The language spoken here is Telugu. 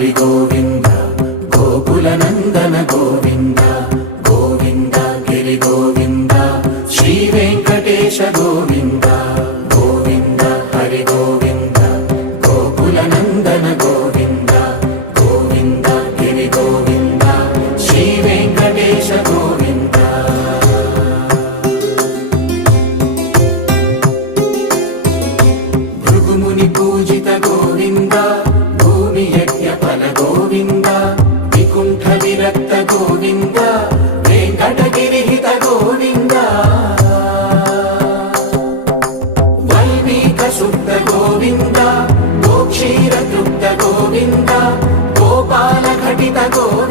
హరి గోవింద గోకుల నందన గోవింద గోవింద గిరి గోవింద శ్రీ వెంకటేశ గోవింద గోవింద హరి గోవింద గోకుల నందన గోవింద గోవింద గిరి గోవింద శ్రీ వెంకటేశ గోవింద భృగుముని పూజిత గోవింద భూమి యజ్ఞ ఫల గోవింద వికుంఠ విరక్త గోవింద వెంకటగిరిహిత గోవింద వైదిక శుద్ధ గోవింద గోక్షీర తృప్త గోవింద గోపాల ఘటిత గోవింద